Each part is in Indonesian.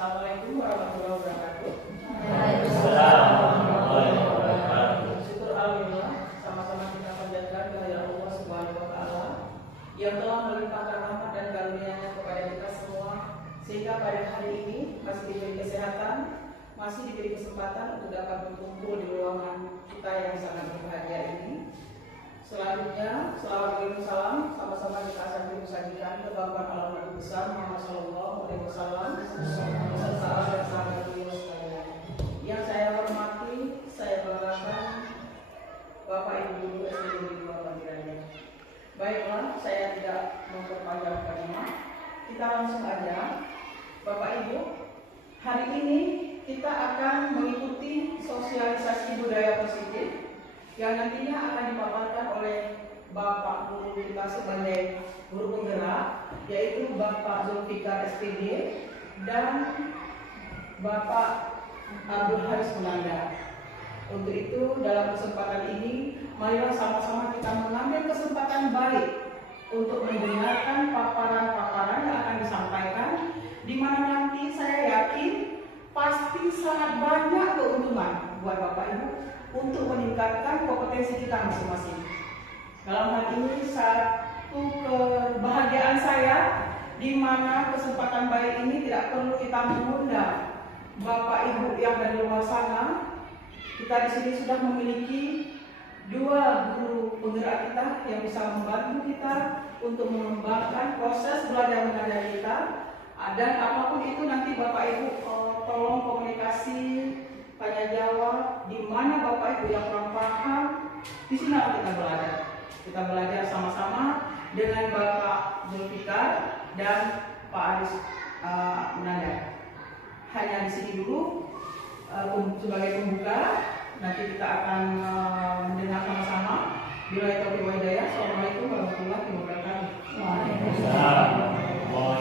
Assalamualaikum warahmatullahi wabarakatuh. Syukur alhamdulillah, sama-sama kita panjatkan kehadirat Allah Subhanahu wa taala yang telah melimpahkan rahmat dan karunia-Nya kepada kita semua, sehingga pada hari ini masih diberi kesehatan, masih diberi kesempatan untuk dapat berkumpul di ruangan kita yang sangat berbahagia ini. Selanjutnya, selawat dan salam sama-sama kita akan sajikan ke Bapak Allah Nabi besar Muhammad Sallallahu Alaihi Wasallam serta dan sahabat beliau sekalian. Yang saya hormati, saya banggakan Bapak Ibu Guru SD di luar panggilannya. Baiklah, saya tidak memperpanjang kalimat. Kita langsung aja, Bapak Ibu. Hari ini kita akan mengikuti sosialisasi budaya positif yang nantinya akan dipaparkan oleh Bapak Guru kita sebagai guru penggerak, yaitu Bapak Zulfikar SPD dan Bapak Abdul Haris Munanda. Untuk itu, dalam kesempatan ini, marilah sama-sama kita mengambil kesempatan baik untuk mendengarkan paparan-paparan yang akan disampaikan, di mana nanti saya yakin pasti sangat banyak keuntungan buat Bapak Ibu untuk meningkatkan kompetensi kita masing-masing. Dalam hal ini satu kebahagiaan saya, di mana kesempatan baik ini tidak perlu kita mengundang Bapak Ibu yang dari luar sana. Kita di sini sudah memiliki dua guru penggerak kita yang bisa membantu kita untuk mengembangkan proses belajar mengajar kita. Dan apapun itu nanti Bapak Ibu tolong komunikasi, tanya jawab, di mana Bapak Ibu yang kurang paham, di sini kita belajar. Kita belajar sama-sama dengan Bapak Zulfikar dan Pak Aris Munanda. Hanya di sini dulu sebagai pembuka. Nanti kita akan mendengar sama-sama. Bila itu hidayah. Assalamualaikum warahmatullahi wabarakatuh. Waalaikumsalam warahmatullahi wabarakatuh.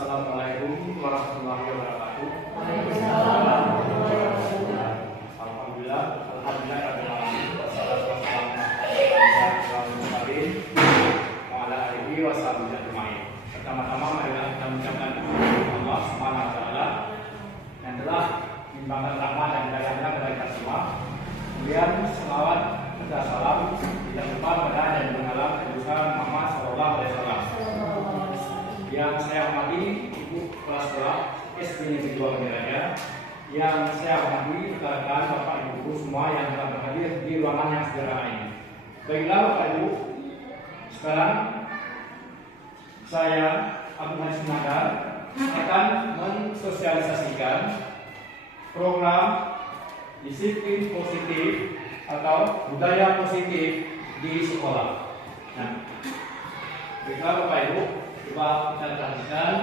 Assalamualaikum warahmatullahi wabarakatuh. Alhamdulillah, rabbil alamin. Wassalatu wassalamu ala alihi washabihi ajmain. Pertama-tama marilah kita mengucapkan Allah Subhanahu wa taala yang telah melimpahkan rahmat dan hidayah-Nya kepada kita semua. Kemudian selawat serta salam tidak lupa kepada dan mengalah kebesaran Muhammad sallallahu alaihi wasallam. Yang saya hormati Ibu Kepala Sekolah SD Negeri 2 Benderaja, yang saya hormati rekan-rekan Bapak Ibu Guru semua yang telah berhadir di ruangan yang sederhana ini. Baiklah Bapak Ibu, sekarang saya Abdul Haris Munanda akan mensosialisasikan program disiplin positif atau budaya positif di sekolah. Nah, baiklah Bapak Ibu, coba kita perhatikan.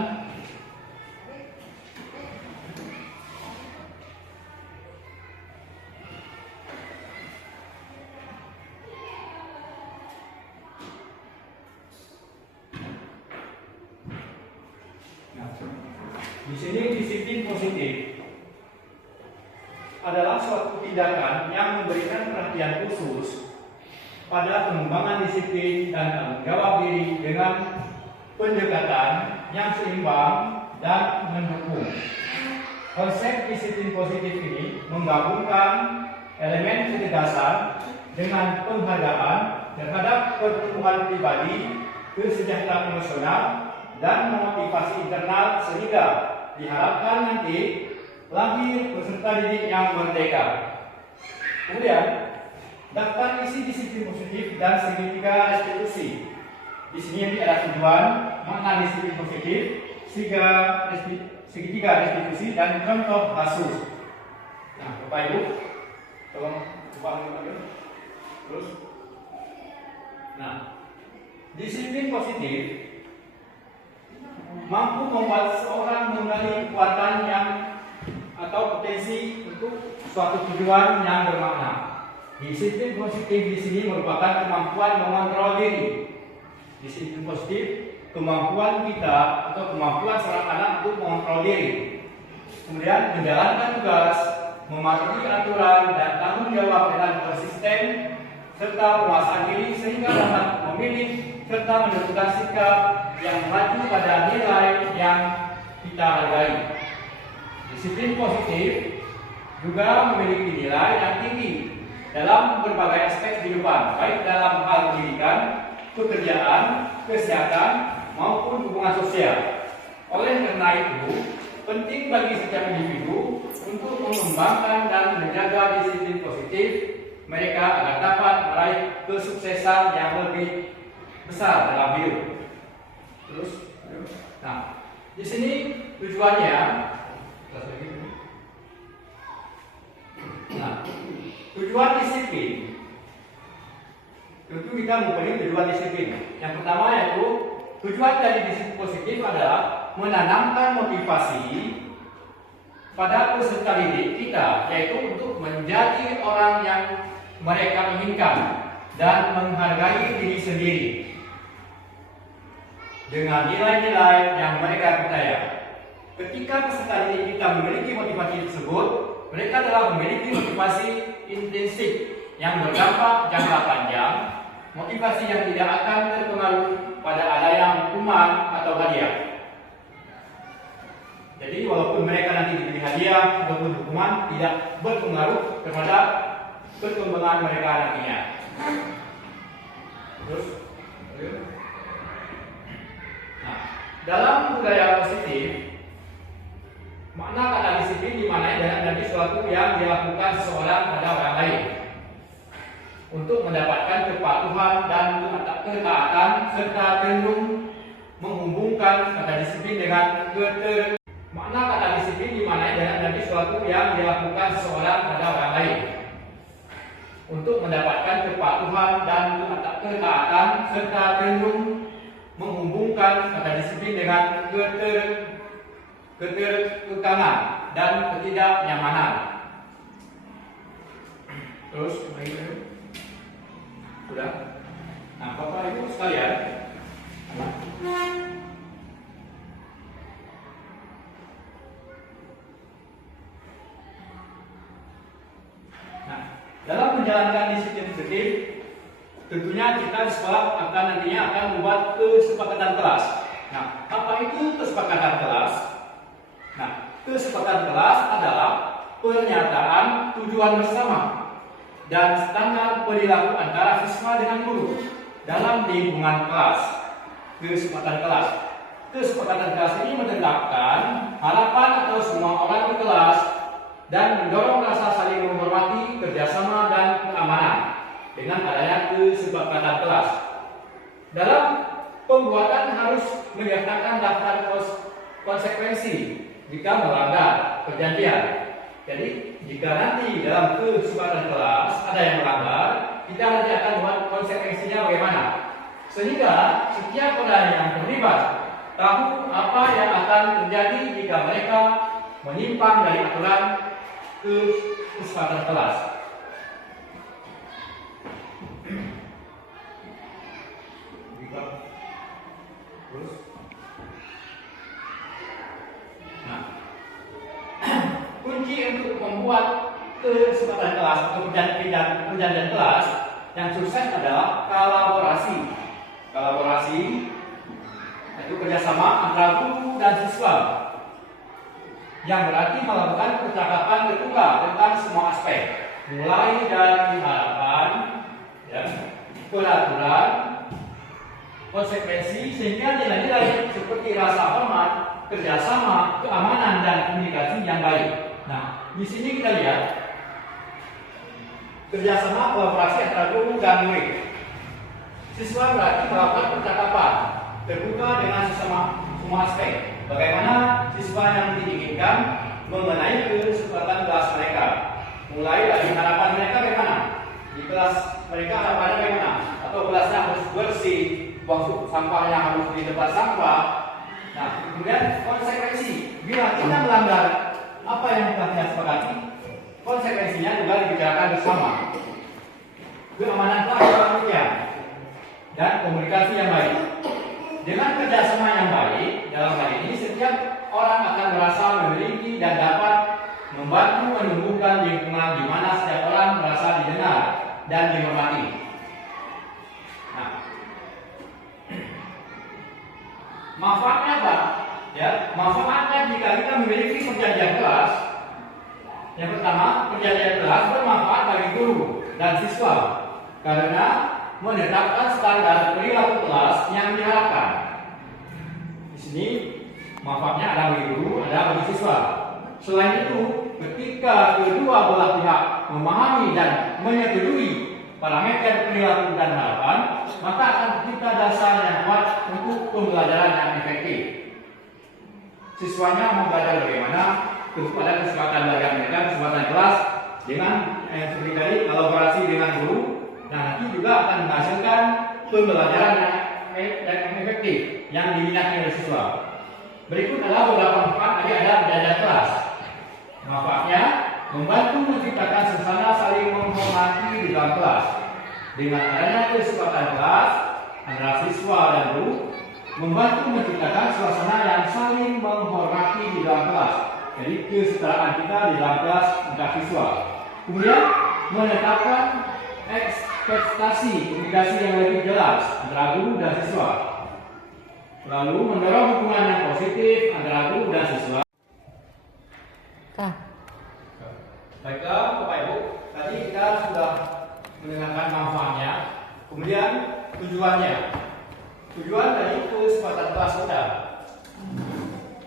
Nah, di sini disiplin positif adalah suatu tindakan yang memberikan perhatian khusus pada pengembangan disiplin dan tanggung jawab diri dengan pendekatan yang seimbang dan mendukung. Konsep disiplin positif ini menggabungkan elemen kecerdasan dengan penghargaan terhadap pertumbuhan pribadi, kesejahteraan emosional, dan motivasi internal sehingga diharapkan nanti lahir peserta didik yang merdeka. Kemudian, daftar isi disiplin positif dan segitiga restitusi. Di sini ada tujuan, makna disiplin positif, segitiga restitusi, dan contoh kasus. Nah, Bapak Ibu, tolong buka lagi. Terus, nah, disiplin positif mampu membuat seorang mengenali kekuatan yang atau potensi untuk suatu tujuan yang bermakna. Disiplin positif di sini merupakan kemampuan mengontrol diri. Disiplin positif kemampuan kita atau kemampuan seorang anak untuk mengontrol diri. Kemudian menjalankan tugas, mematuhi aturan dan tanggung jawab dengan konsisten serta menguasai diri sehingga dapat memilih serta menentukan sikap yang mengacu pada nilai yang kita hargai. Disiplin positif juga memiliki nilai yang tinggi dalam berbagai aspek kehidupan, baik dalam hal pendidikan, pekerjaan, kesehatan, maupun hubungan sosial. Oleh karena itu, penting bagi setiap individu untuk mengembangkan dan menjaga disiplin positif mereka agar dapat meraih kesuksesan yang lebih besar dalam hidup. Terus, nah, di sini tujuannya, nah, tujuan disiplin. Tentu kita mempunyai tujuan disiplin. Yang pertama yaitu tujuan dari disiplin positif adalah menanamkan motivasi pada peserta didik kita, yaitu untuk menjadi orang yang mereka inginkan dan menghargai diri sendiri dengan nilai-nilai yang mereka percaya. Ketika peserta didik kita memiliki motivasi tersebut, mereka telah memiliki motivasi intensif yang berdampak jangka panjang, motivasi yang tidak akan terpengaruh pada adanya hukuman atau hadiah. Jadi walaupun mereka nanti diberi hadiah ataupun hukuman, tidak berpengaruh terhadap perkembangan mereka nantinya. Terus, nah, dalam budaya positif, makna kata disiplin dimaknai dengan menjadi sesuatu yang dilakukan seseorang pada orang lain untuk mendapatkan kepatuhan dan ketaatan serta cenderung menghubungkan kata disiplin dengan makna kata disiplin dimaknai dengan menjadi sesuatu yang dilakukan seseorang pada orang lain untuk mendapatkan kepatuhan dan ketaatan serta cenderung menghubungkan kata disiplin dengan keterkekangan dan ketidaknyamanan. Terus, sudah. Nah, Bapak Ibu sekalian, nah, dalam menjalankan disiplin positif, tentunya kita di sekolah akan nantinya akan membuat kesepakatan kelas. Nah, apa itu kesepakatan kelas? Nah, kesepakatan kelas adalah pernyataan tujuan bersama dan standar perilaku antara siswa dengan guru dalam lingkungan kelas. Kesepakatan kelas. Kesepakatan kelas ini menetapkan harapan atau semua orang di kelas dan mendorong rasa saling menghormati, kerjasama dan keamanan dengan adanya kesepakatan kelas. Dalam pembuatan harus menyertakan daftar konsekuensi jika melanggar perjanjian. Jadi, jika nanti dalam kesepakatan kelas ada yang melanggar, kita nanti akan membuat konsekuensinya bagaimana. Sehingga setiap orang yang terlibat tahu apa yang akan terjadi jika mereka menyimpang dari aturan kesepakatan kelas. Terus, nah, kunci untuk membuat kesepakatan kelas atau perjanjian kelas yang sukses adalah kolaborasi. Kolaborasi itu kerjasama antara guru dan siswa, yang berarti melakukan percakapan terbuka tentang aspek, mulai dari harapan, ya, peraturan, konsekuensi, sehingga nilai-nilai seperti rasa hormat, kerjasama, keamanan, dan komunikasi yang baik. Nah, di sini kita lihat kerjasama kolaborasi antara guru dan murid. Siswa berarti melakukan percakapan terbuka dengan sesama semua aspek. Bagaimana siswa yang diinginkan mengenai kesempatan kelas mereka. Mulai dari harapan mereka bagaimana? Di kelas mereka harapannya bagaimana? Atau kelasnya harus bersih, buang sampahnya harus di tempat sampah. Nah, kemudian konsekuensi. Bila kita melanggar apa yang kita sepakati, konsekuensinya juga dibicarakan bersama. Keamanan kelas dan komunikasi yang baik. Dengan kerjasama yang baik, dalam hal ini setiap orang akan merasa memiliki dan dapat membantu menumbuhkan lingkungan di mana setiap orang merasa didengar dan dihormati. Nah, manfaatnya apa? Ya, manfaatnya jika kita memiliki perjanjian kelas. Yang pertama, perjanjian kelas bermanfaat bagi guru dan siswa karena menetapkan standar perilaku kelas yang diharapkan. Di sini manfaatnya ada bagi guru, ada bagi siswa. Selain itu, ketika kedua belah pihak memahami dan menyetujui parameter perilaku dan harapan, maka akan tercipta dasar yang kuat untuk pembelajaran yang efektif. Siswanya mau belajar bagaimana, tentu ada kesempatan belajar mereka, kesempatan kelas dengan seperti tadi kolaborasi dengan guru. Nah, nanti juga akan menghasilkan pembelajaran yang efektif yang diminati oleh siswa. Berikut adalah beberapa manfaat. Tadi ada perjanjian kelas. Manfaatnya membantu menciptakan suasana saling menghormati di dalam kelas. Dengan adanya kesepakatan kelas antara siswa dan guru, membantu menciptakan suasana yang saling menghormati di dalam kelas. Jadi kesetaraan kita di dalam kelas antar siswa. Kemudian menetapkan ekspektasi komunikasi yang lebih jelas antara guru dan siswa. Lalu mendorong hubungan yang positif antara guru dan siswa. Baiklah Bapak Ibu, tadi kita sudah mendengarkan manfaatnya. Kemudian tujuannya. Tujuan dari kesempatan kelas kita.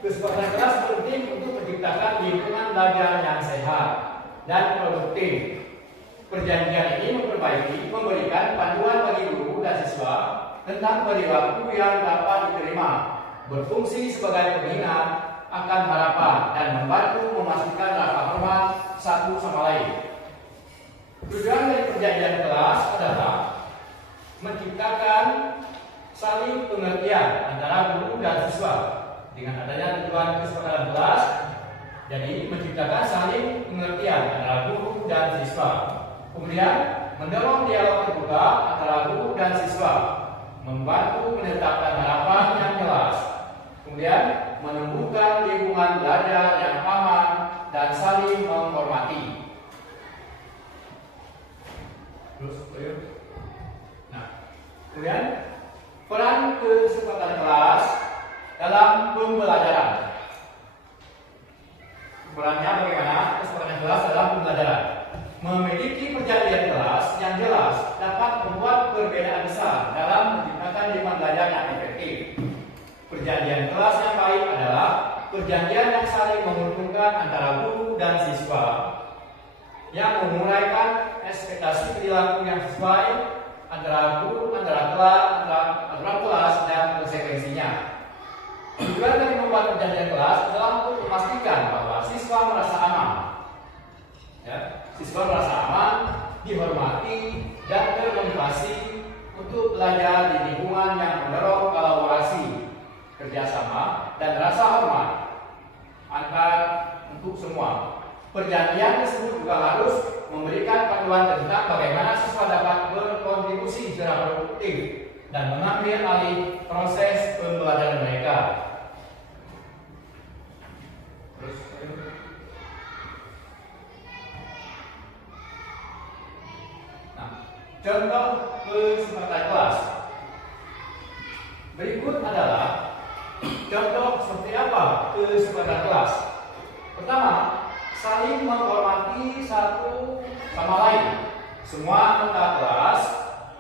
Kesempatan kelas penting untuk menciptakan lingkungan belajar yang sehat dan produktif. Perjanjian ini memberikan panduan bagi guru dan siswa tentang perilaku yang dapat diterima, berfungsi sebagai pengingat akan harapan dan membantu memastikan rasa hormat satu sama lain. Tujuan dari perjanjian kelas adalah menciptakan saling pengertian antara guru dan siswa. Dengan adanya tujuan kesepakatan kelas, jadi menciptakan saling pengertian antara guru dan siswa. Kemudian mendorong dialog terbuka antara guru dan siswa, membantu menetapkan harapan yang jelas. Kemudian menumbuhkan lingkungan belajar yang aman dan saling menghormati. Nah, kemudian peran kesepakatan kelas dalam pembelajaran. Perannya bagaimana kesepakatan kelas dalam pembelajaran? Memiliki perjanjian kelas yang jelas dapat membuat perbedaan besar dalam menciptakan lingkungan belajar yang efektif. Perjanjian kelas yang baik adalah perjanjian yang saling menguntungkan antara guru dan siswa, yang menguraikan ekspektasi perilaku yang sesuai antara guru, antara kelas dan konsekuensinya. Tujuan dari membuat perjanjian kelas adalah untuk memastikan bahwa siswa merasa aman. Ya, siswa merasa aman, dihormati, dan termotivasi untuk belajar di lingkungan yang mendorong kolaborasi, kerjasama, dan rasa hormat antar untuk semua. Perjanjian tersebut juga harus memberikan panduan tentang bagaimana siswa dapat berkontribusi secara produktif dan mengambil alih proses pembelajaran mereka. Contoh kesepakatan kelas. Berikut adalah contoh seperti apa kesepakatan kelas. Pertama, saling menghormati satu Semua anggota kelas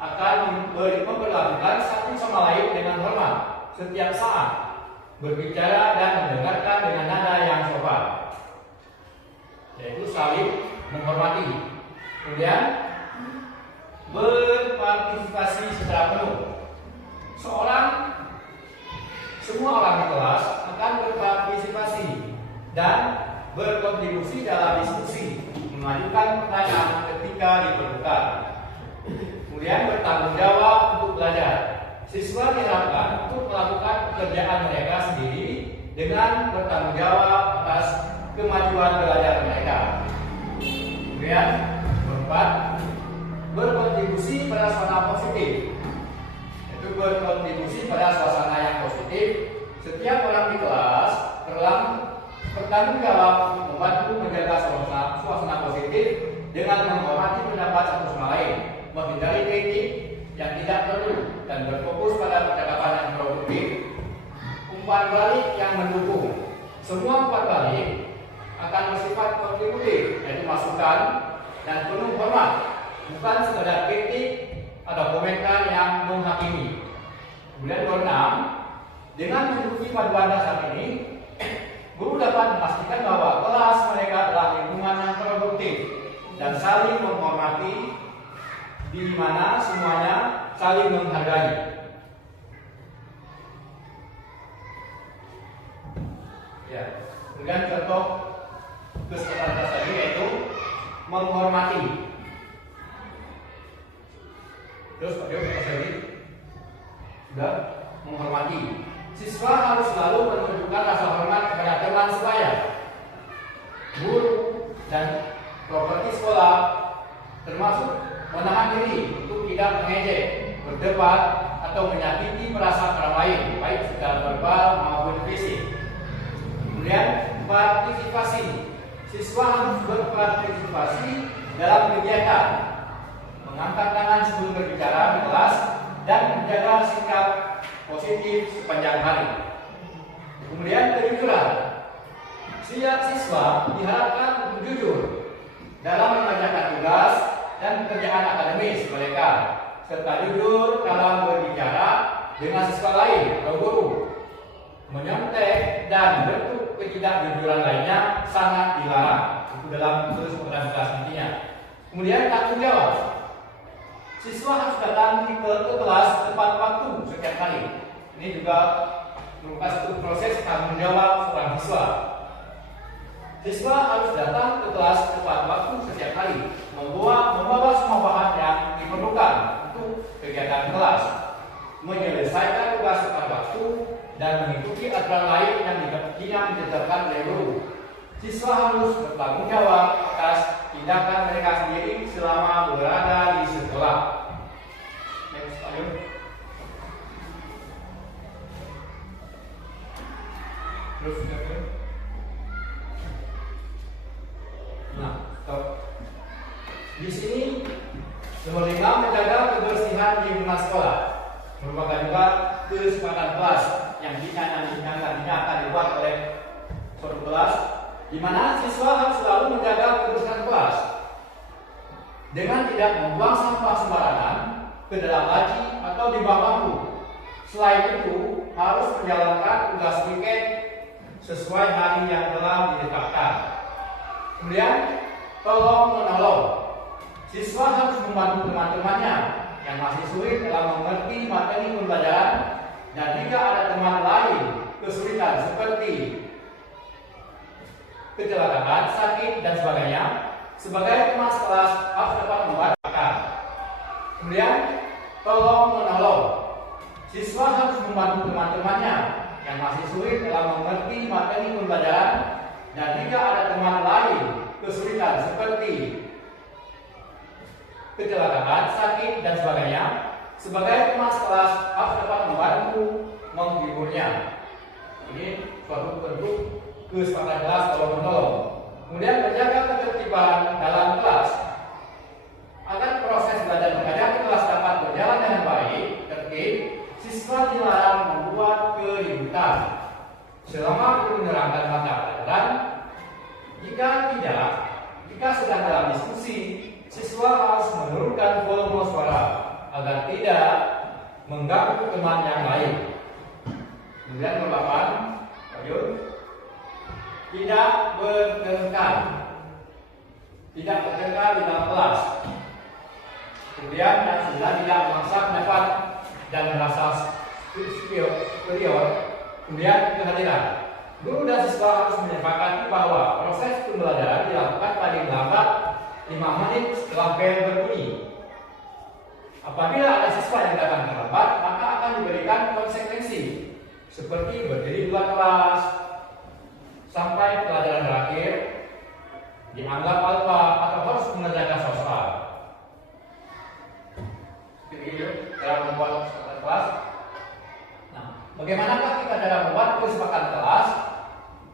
akan memperlakukan satu sama lain dengan hormat setiap saat, berbicara dan mendengarkan dengan nada yang sopan, yaitu saling menghormati. Kemudian berpartisipasi secara penuh. Semua orang di kelas akan berpartisipasi dan berkontribusi dalam diskusi, mengajukan pertanyaan ketika diperlukan. Kemudian bertanggung jawab untuk belajar. Siswa diharapkan untuk melakukan pekerjaan mereka sendiri dengan bertanggung jawab atas kemajuan belajar mereka. Kemudian keempat, berkontribusi pada suasana positif. Itu berkontribusi pada suasana yang positif. Setiap orang di kelas bertanggung jawab untuk membantu menjaga suasana positif dengan menghormati pendapat satu sama lain, menghindari kritik yang tidak perlu dan berfokus pada percakapan yang produktif. Umpan balik yang mendukung. Semua umpan balik akan bersifat kontributif, yaitu masukan dan penuh hormat, bukan sekedar kritik atau komentar yang menghakimi. Kemudian nomor 6, dengan mengikuti panduan dasar ini, guru dapat memastikan bahwa kelas mereka adalah lingkungan yang produktif dan saling menghormati, di mana semuanya saling menghargai. Ya, kemudian contoh kesepakatan tadi yaitu menghormati. Terus sudah menghormati. Siswa harus selalu menunjukkan rasa hormat kepada teman sebaya, guru, dan properti sekolah, termasuk menahan diri untuk tidak mengejek, berdebat, atau menyakiti perasaan orang lain, baik secara verbal maupun fisik. Kemudian partisipasi. Siswa harus berpartisipasi dalam kegiatan, mengangkat tangan sebelum berbicara di kelas, dan menjaga sikap positif sepanjang hari. Kemudian kejujuran. Siswa diharapkan untuk jujur dalam mengerjakan tugas dan pekerjaan akademis mereka, serta jujur dalam berbicara dengan siswa lain atau guru. Menyontek dan bentuk ketidakjujuran lainnya sangat dilarang. Itu dalam kesepakatan kelas intinya. Kemudian tanggung jawab. Siswa harus datang ke kelas tepat waktu setiap hari. Ini juga merupakan satu proses tanggung jawab seorang siswa. Siswa harus datang ke kelas tepat waktu setiap hari, membawa semua bahan yang diperlukan untuk kegiatan kelas, menyelesaikan tugas tepat waktu, dan mengikuti aturan lain yang ditetapkan oleh guru. Siswa harus bertanggung jawab atas tindakan mereka sendiri selama berada di sekolah. Next, ayo. Terus, nah, stop. Di sini nomor 5, menjaga kebersihan lingkungan sekolah, merupakan juga kesepakatan kelas yang nantinya akan dibuat oleh suatu kelas, di mana siswa harus selalu menjaga kebersihan kelas dengan tidak membuang sampah sembarangan ke dalam laci atau di bangku. Selain itu, harus menjalankan tugas piket sesuai hari yang telah ditetapkan. Kemudian, tolong menolong. Siswa harus membantu teman-temannya yang masih sulit dalam mengerti materi pembelajaran, dan jika ada teman lain kesulitan seperti kecelakaan, sakit, dan sebagainya, sebagai teman sekelas harus dapat membantu. Kemudian, tolong menolong. Siswa harus membantu teman-temannya yang masih sulit dalam mengerti materi pembelajaran, dan jika ada teman lain kesulitan seperti kecelakaan, sakit, dan sebagainya, sebagai teman sekelas harus dapat membantu menghiburnya. Ini suatu bentuk kesepakatan kelas tolong menolong. Kemudian menjaga ketertiban dalam kelas. Agar proses belajar mengajar di kelas dapat berjalan dengan baik, tertib, siswa dilarang membuat keributan selama menerangkan mata pelajaran. Jika sedang dalam diskusi, siswa harus menurunkan volume suara agar tidak mengganggu teman yang lain. Kemudian nomor 8, lanjut. Tidak bertengkar. Tidak bertengkar di dalam kelas. Kemudian yang 9, tidak memaksa pendapat dan merasa superior. Kemudian kehadiran. Guru dan siswa harus menyepakati bahwa proses pembelajaran dilakukan paling lambat 5 menit setelah bel berbunyi. Apabila ada siswa yang datang terlambat, maka akan diberikan konsekuensi seperti berdiri di luar kelas sampai pelajaran berakhir, dianggap alfa atau harus mengerjakan soal. Begitu cara membuat kesepakatan kelas. Nah, bagaimanakah kita cara membuat kesepakatan kelas?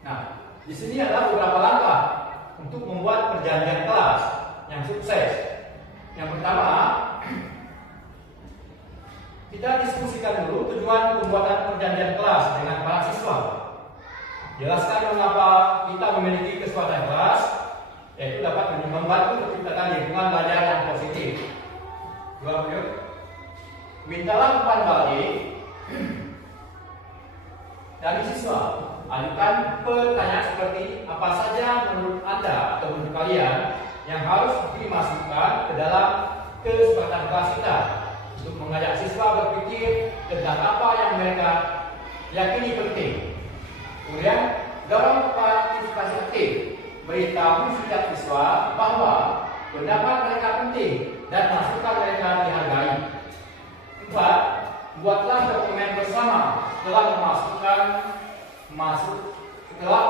Nah, di sini adalah beberapa langkah untuk membuat perjanjian kelas yang sukses. Yang pertama, kita diskusikan dulu tujuan pembuatan perjanjian kelas dengan para siswa. Jelaskan mengapa kita memiliki kesepakatan kelas, yaitu dapat membantu menciptakan lingkungan belajar yang positif. 2. Mintalah umpan balik dari siswa. Ajukan pertanyaan seperti apa saja menurut Anda atau menurut kalian yang harus dimasukkan ke dalam kesepakatan kelas kita untuk mengajak siswa berpikir tentang apa yang mereka yakini penting. Kemudian, dorong partisipasi aktif. Beritahu setiap siswa bahwa pendapat mereka penting dan masukan mereka dihargai. 4. Buatlah dokumen bersama setelah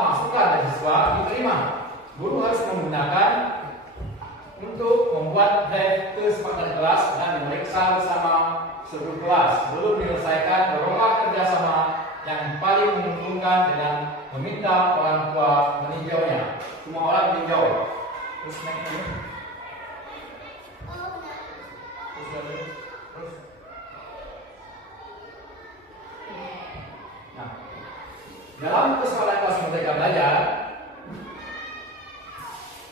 masukan dari siswa diterima. Guru harus menggunakan untuk membuat draft kesepakatan kelas dan memeriksa bersama seluruh kelas. Sebelum menyelesaikan, doronglah kerjasama yang paling menguntungkan dengan meminta orang tua meninjaunya. Semua orang meninjau. Terus naik dulu. Terus. Nah, dalam kesepakatan kelas Merdeka Belajar,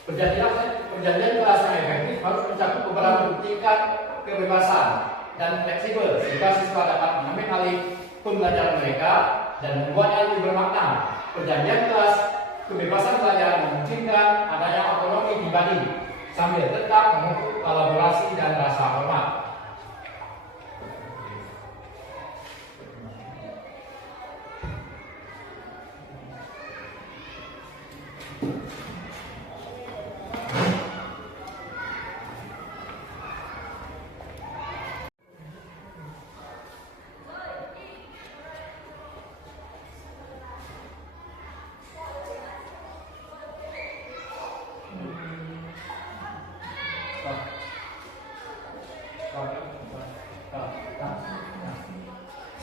perjanjian kelas yang efektif harus mencakup beberapa tingkat kebebasan dan fleksibel sehingga siswa dapat mengambil alih pembelajaran mereka dan membuatnya lebih bermakna. Perjanjian kelas kebebasan belajar memungkinkan adanya otonomi pribadi sambil tetap memupuk kolaborasi dan rasa hormat.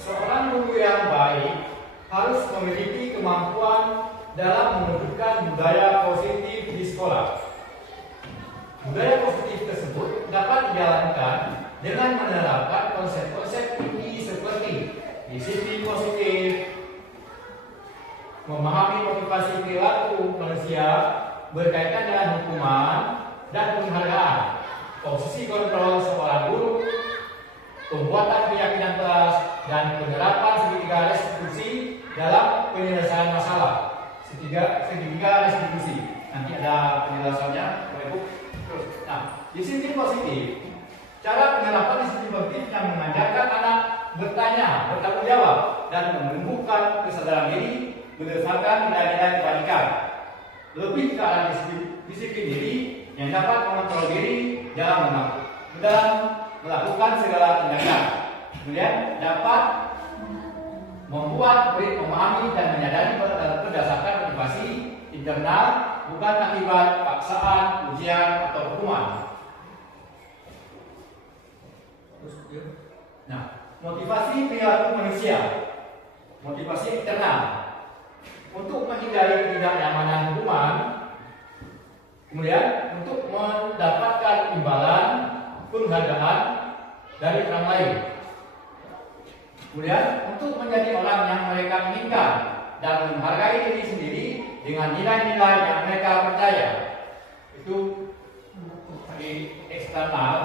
Seorang guru yang baik harus memiliki kemampuan dalam menunjukkan budaya positif di sekolah. Budaya positif tersebut dapat dijalankan dengan menerapkan konsep-konsep inti seperti disiplin positif, memahami motivasi perilaku manusia berkaitan dengan hukuman dan penghargaan, posisi kontrol seorang guru, pembuatan keyakinan kelas, dan penerapan segitiga restitusi dalam penyelesaian masalah. Segitiga restitusi. Nanti ada penjelasannya, Bapak Ibu. Terus, nah, disiplin positif. Cara penerapan disiplin positif yang mengajarkan anak bertanya, bertanggung jawab, dan menumbuhkan kesadaran diri berdasarkan nilai-nilai kebaikan. Lebih ke arah disiplin diri yang dapat mengontrol diri dalam melakukan segala tindakan. Kemudian dapat membuat murid memahami dan menyadari berdasarkan motivasi internal, bukan akibat paksaan, ujian, atau hukuman. Nah, motivasi perilaku manusia, motivasi internal untuk menghindari ketidaknyamanan hukuman, kemudian untuk mendapatkan imbalan penghargaan dari orang lain. Kemudian untuk menjadi orang yang mereka inginkan dan menghargai diri sendiri dengan nilai-nilai yang mereka percaya. Itu eksternal,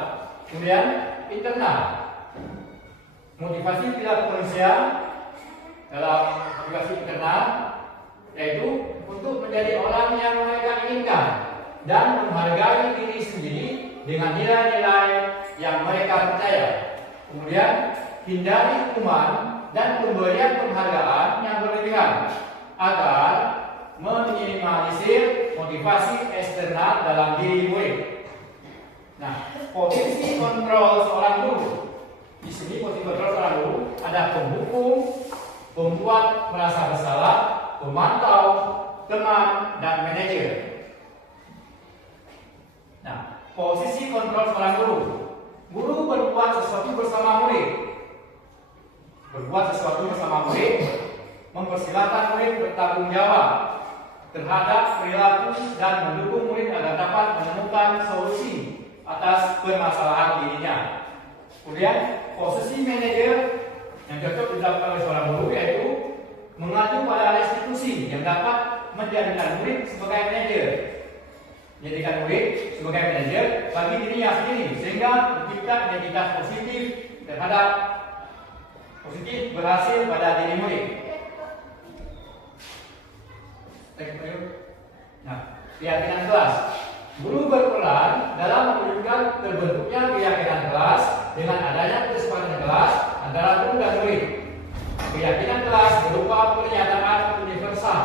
kemudian internal. Motivasi perilaku manusia dalam motivasi internal yaitu untuk menjadi orang yang mereka inginkan dan menghargai diri sendiri dengan nilai-nilai yang mereka percaya. Kemudian hindari hukuman dan pemberian penghargaan yang berlebihan agar meminimalisir motivasi eksternal dalam diri murid. Nah, posisi kontrol seorang guru. Di sini posisi kontrol seorang guru ada penghukum, pembuat merasa bersalah, pemantau, teman, dan manajer. Nah, posisi kontrol seorang guru. Guru berbuat sesuatu bersama murid. Berbuat sesuatu bersama murid, mempersilahkan murid bertanggung jawab terhadap perilaku dan mendukung murid agar dapat menemukan solusi atas permasalahan dirinya. Kemudian posisi manajer yang cocok dilakukan oleh seorang guru yaitu mengacu pada institusi yang dapat menjadikan murid sebagai manajer. Menjadikan murid sebagai manajer bagi dirinya sendiri sehingga tercipta identitas positif terhadap positif berhasil pada diri murid. Nah, keyakinan kelas. Guru berperan dalam mewujudkan terbentuknya keyakinan kelas dengan adanya kesepakatan kelas antara guru dan murid. Keyakinan kelas berupa pernyataan universal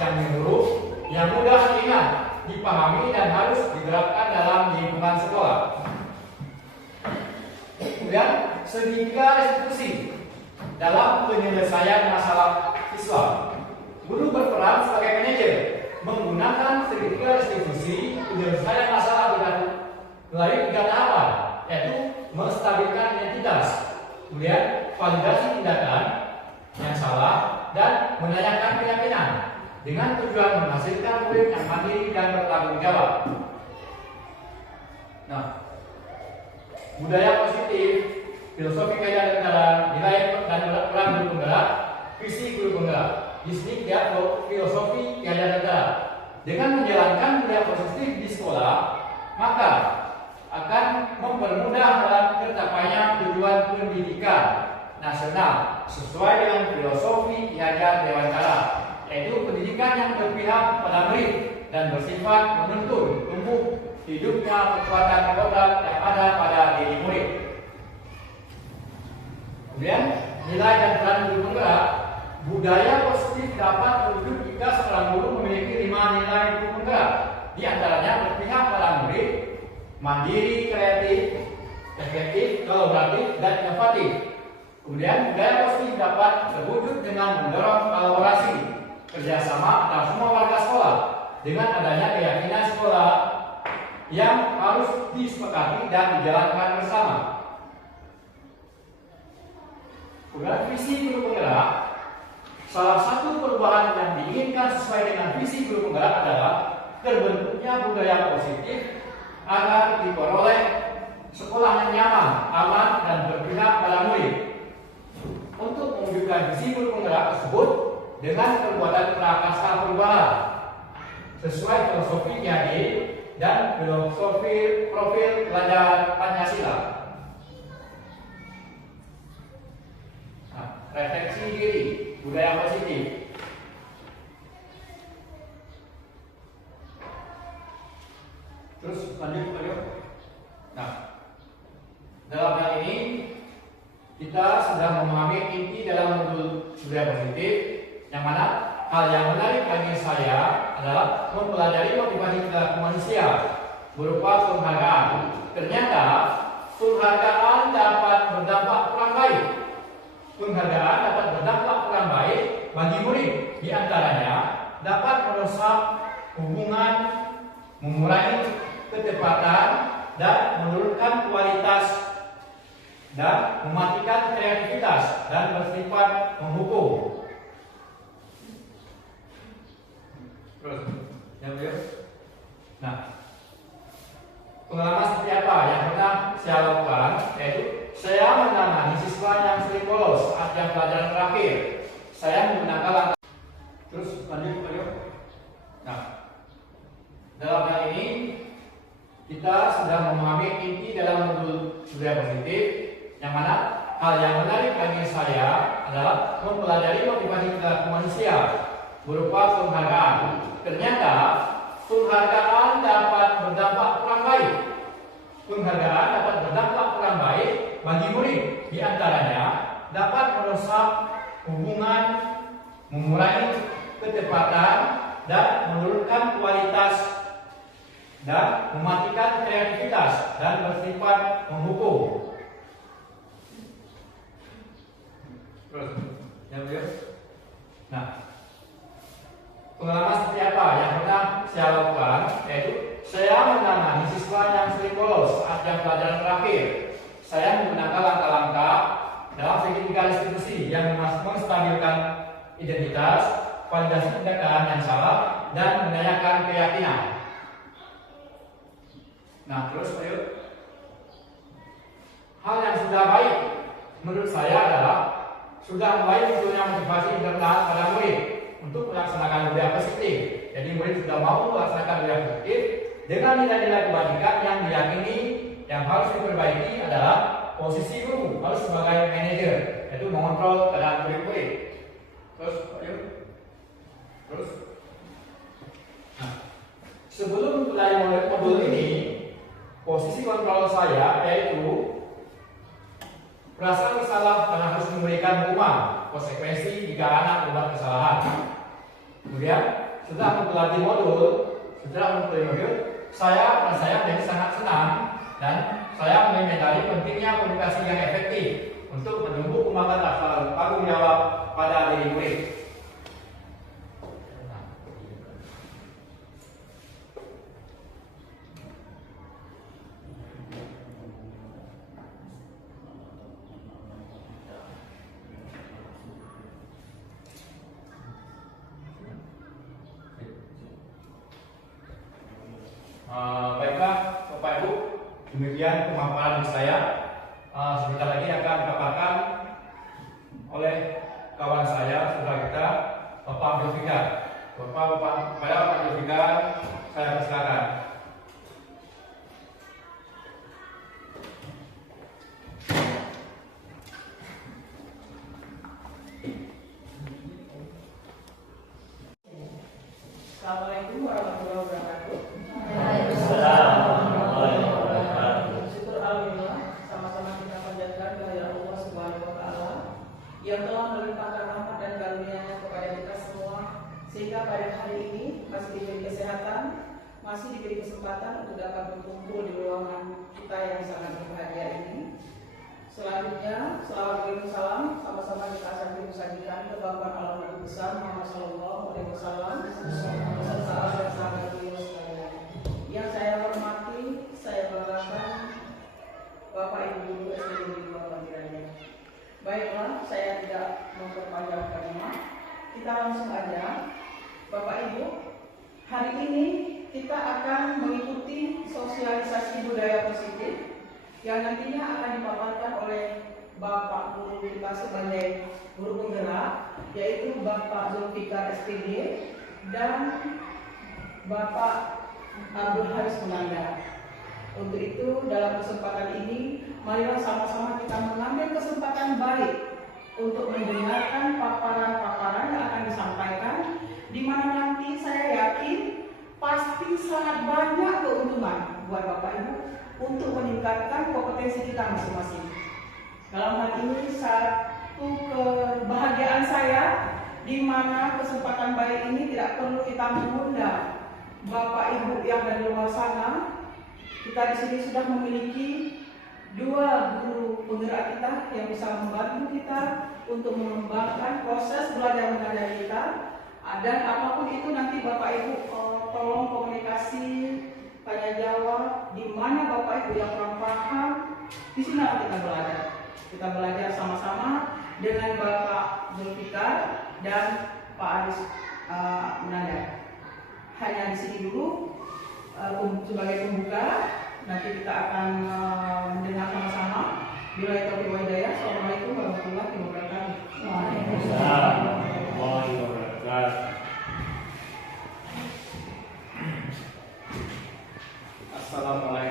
yang menyeluruh, yang mudah diingat, dipahami dan harus diterapkan dalam lingkungan sekolah. Kemudian segitiga restitusi dalam penyelesaian masalah siswa. Guru berperan sebagai manajer menggunakan segitiga restitusi penyelesaian masalah melalui 3 tahapan, yaitu menstabilkan identitas, kemudian validasi tindakan yang salah, dan menanyakan keyakinan dengan tujuan menghasilkan murid yang mandiri dan bertanggung jawab. Nah, budaya positif, filosofi kaya negara, nilai dan peran guru penggerak, visi guru penggerak. Di sini dia filosofi kaya negara. Dengan menjalankan budaya positif di sekolah, maka akan mempermudah dalam tercapainya tujuan pendidikan nasional sesuai dengan filosofi Ki Hajar Dewantara, yaitu pendidikan yang berpihak pada murid dan bersifat menuntun tumbuh hidupnya kekuatan kodrat yang ada pada diri murid. Kemudian nilai dan peran guru penggerak. Budaya positif dapat terwujud jika seorang guru memiliki 5 nilai guru penggerak. Di antaranya berpihak pada murid, mandiri, kreatif, efektif, kolaboratif, dan inovatif. Kemudian budaya positif dapat terwujud dengan mendorong kolaborasi, kerjasama antara semua warga sekolah dengan adanya keyakinan sekolah yang harus disepakati dan dijalankan bersama. Kemudian visi guru penggerak. Salah satu perubahan yang diinginkan sesuai dengan visi guru penggerak adalah terbentuknya budaya positif agar diperoleh sekolah yang nyaman, aman, dan berpihak pada murid. Untuk mewujudkan visi guru penggerak tersebut dengan perbuatan prakarsa perubahan sesuai filosofi Ki Hajar dan filosofi profil pelajaran Pancasila. Nah, refleksi diri. Budaya positif. Terus lanjut. Nah, dalam hal ini kita sudah memahami inti dalam modul budaya positif, yang mana hal yang menarik bagi saya adalah mempelajari motivasi perilaku manusia berupa penghargaan. Ternyata penghargaan dapat berdampak kurang baik. Penghargaan dapat berdampak kurang baik bagi murid. Di antaranya dapat merusak hubungan, mengurangi ketepatan, dan menurunkan kualitas, dan mematikan kreativitas dan bersifat menghukum. Terus, nah, pengalaman seperti apa yang pernah saya lakukan, yaitu saya menangani siswa yang sering bolos saat jam pelajaran terakhir. Saya menggunakan langkah. Terus lanjut. Nah, dalam hal ini kita sudah memahami inti dalam modul budaya positif, yang mana hal yang menarik bagi saya adalah mempelajari motivasi perilaku manusia berupa penghargaan. Ternyata penghargaan dapat berdampak kurang baik. Penghargaan dapat berdampak kurang baik bagi murid. Di antaranya dapat merusak hubungan, mengurangi ketepatan, dan menurunkan kualitas, dan mematikan kreativitas dan bersifat menghukum. Terus, nah, pengalaman seperti apa yang pernah saya lakukan, yaitu saya menangani siswa yang sering bolos saat jam pelajaran terakhir. Saya menggunakan langkah-langkah dalam segitiga distribusi yang menstabilkan identitas, validasi tindakan yang salah, dan menanyakan keyakinan. Nah, terus ayo. Hal yang sudah baik menurut saya adalah sudah mulai munculnya motivasi internal pada murid untuk melaksanakan budaya positif. Jadi murid sudah mau melaksanakan budaya positif dengan nilai-nilai kebajikan yang diyakini. Yang harus diperbaiki adalah posisi guru harus sebagai manajer, yaitu mengontrol keadaan murid-murid. Terus, ayo. Terus. Nah, sebelum mulai modul ini, posisi kontrol saya yaitu merasa bersalah karena harus memberikan hukuman konsekuensi jika anak membuat kesalahan. Kemudian setelah mempelajari modul, saya menjadi sangat senang dan saya menyadari pentingnya komunikasi yang efektif untuk menumbuh kembangkan rasa tanggung jawab pada diri murid. Baiklah Bapak Ibu, demikian pemaparan saya. Sebentar lagi akan dipaparkan oleh kawan saya, saudara kita, Bapak Zulfikar. Bapak Zulfikar, saya persilakan. Assalamualaikum warahmatullahi wabarakatuh. Syukur alhamdulillah, sama-sama kita panjatkan kehadirat Allah Subhanahu wa taala yang telah melimpahkan rahmat dan karunia-Nya kepada kita semua, sehingga pada hari ini masih diberi kesehatan, masih diberi kesempatan untuk dapat berkumpul di ruangan kita yang sangat berbahagia ini. Selanjutnya, selawat dan salam sama-sama kita akan sajikan kebahagiaan Allah Nabi besar Muhammad Sallallahu Alaihi Wasallam beserta dan sahabat beliau sekalian. Yang saya hormati, saya banggakan Bapak Ibu Guru SD di luar panggilannya. Baiklah, saya tidak memperpanjang kalimat. Kita langsung aja, Bapak Ibu. Hari ini kita akan mengikuti sosialisasi budaya positif yang nantinya akan dipaparkan oleh Bapak Guru kita sebagai guru penggerak, yaitu Bapak Zulfikar SPD dan Bapak Abdul Haris Munanda. Untuk itu dalam kesempatan ini, marilah sama-sama kita mengambil kesempatan baik untuk mendengarkan paparan-paparan yang akan disampaikan, di mana nanti saya yakin pasti sangat banyak keuntungan buat Bapak Ibu untuk meningkatkan kompetensi kita masing-masing. Dalam hal ini satu kebahagiaan saya, di mana kesempatan baik ini tidak perlu kita mengundang Bapak Ibu yang dari luar sana. Kita di sini sudah memiliki dua guru penggerak kita yang bisa membantu kita untuk mengembangkan proses belajar mengajar kita. Dan apapun itu nanti Bapak Ibu tolong komunikasi, tanya jawab, di mana Bapak Ibu yang kurang paham, di sini kita belajar. Kita belajar sama-sama dengan Bapak Zulfikar dan Pak Aris Munanda. Hanya di sini dulu sebagai pembuka. Nanti kita akan mendengar sama-sama. Bila itu hidayah. Assalamualaikum warahmatullahi wabarakatuh. Waalaikumsalam warahmatullahi wabarakatuh. Assalamualaikum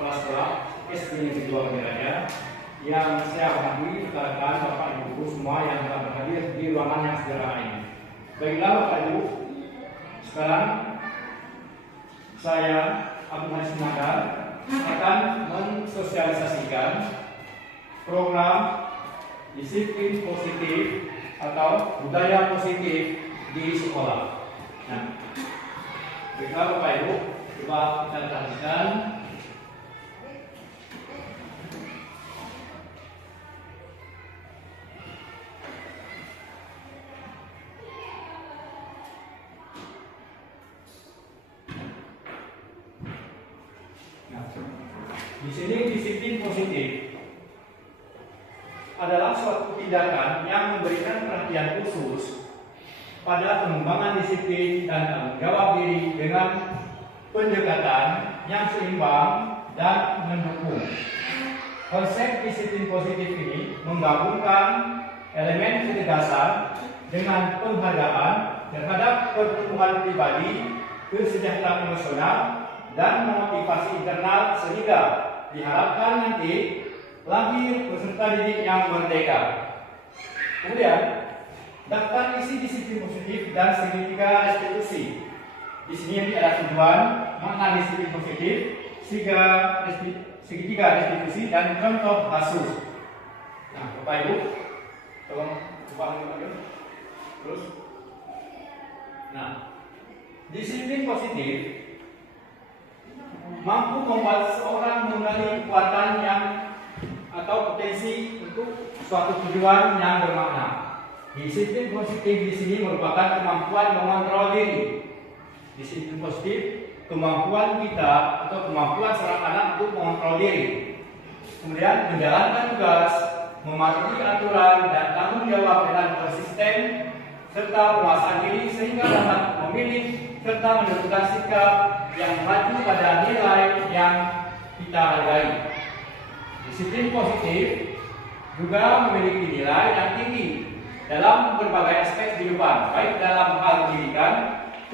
sekolah-sekolah SD Negeri 2 Kemiranya yang saya hormati rekan-rekan Bapak Ibu semua yang telah berhadir di ruangan yang sederhana ini. Baiklah Bapak Ibu, sekarang saya Abdul Hanis Mundar akan mensosialisasikan program disiplin positif atau budaya positif di sekolah. Nah, baiklah Bapak Ibu, coba kita perhatikan. Nah, di sini disiplin positif adalah suatu tindakan yang memberikan perhatian khusus pada pengembangan disiplin dan tanggung jawab diri dengan pendekatan yang seimbang dan mendukung. Konsep disiplin positif ini menggabungkan elemen ketegasan dengan penghargaan terhadap pertumbuhan pribadi, kesejahteraan emosional, dan memotivasi internal sehingga diharapkan nanti lahir peserta didik yang merdeka. Kemudian, daftar isi disiplin positif dan segitiga restitusi. Di sini ada tujuan, makna disiplin positif, segitiga restitusi, dan contoh kasus. Nah, Bapak Ibu, tolong buka lagi. Terus, nah, disiplin positif mampu membuat seorang mengenali kekuatan yang atau potensi untuk suatu tujuan yang bermakna. Disiplin positif di sini merupakan kemampuan mengontrol diri. Disiplin positif kemampuan kita atau kemampuan seorang anak untuk mengontrol diri. Kemudian menjalankan tugas, mematuhi aturan dan tanggung jawab dengan konsisten serta menguasai diri sehingga dapat memilih serta menentukan sikap yang mengacu pada nilai yang kita hargai. Disiplin positif juga memiliki nilai yang tinggi dalam berbagai aspek kehidupan, baik dalam hal pendidikan,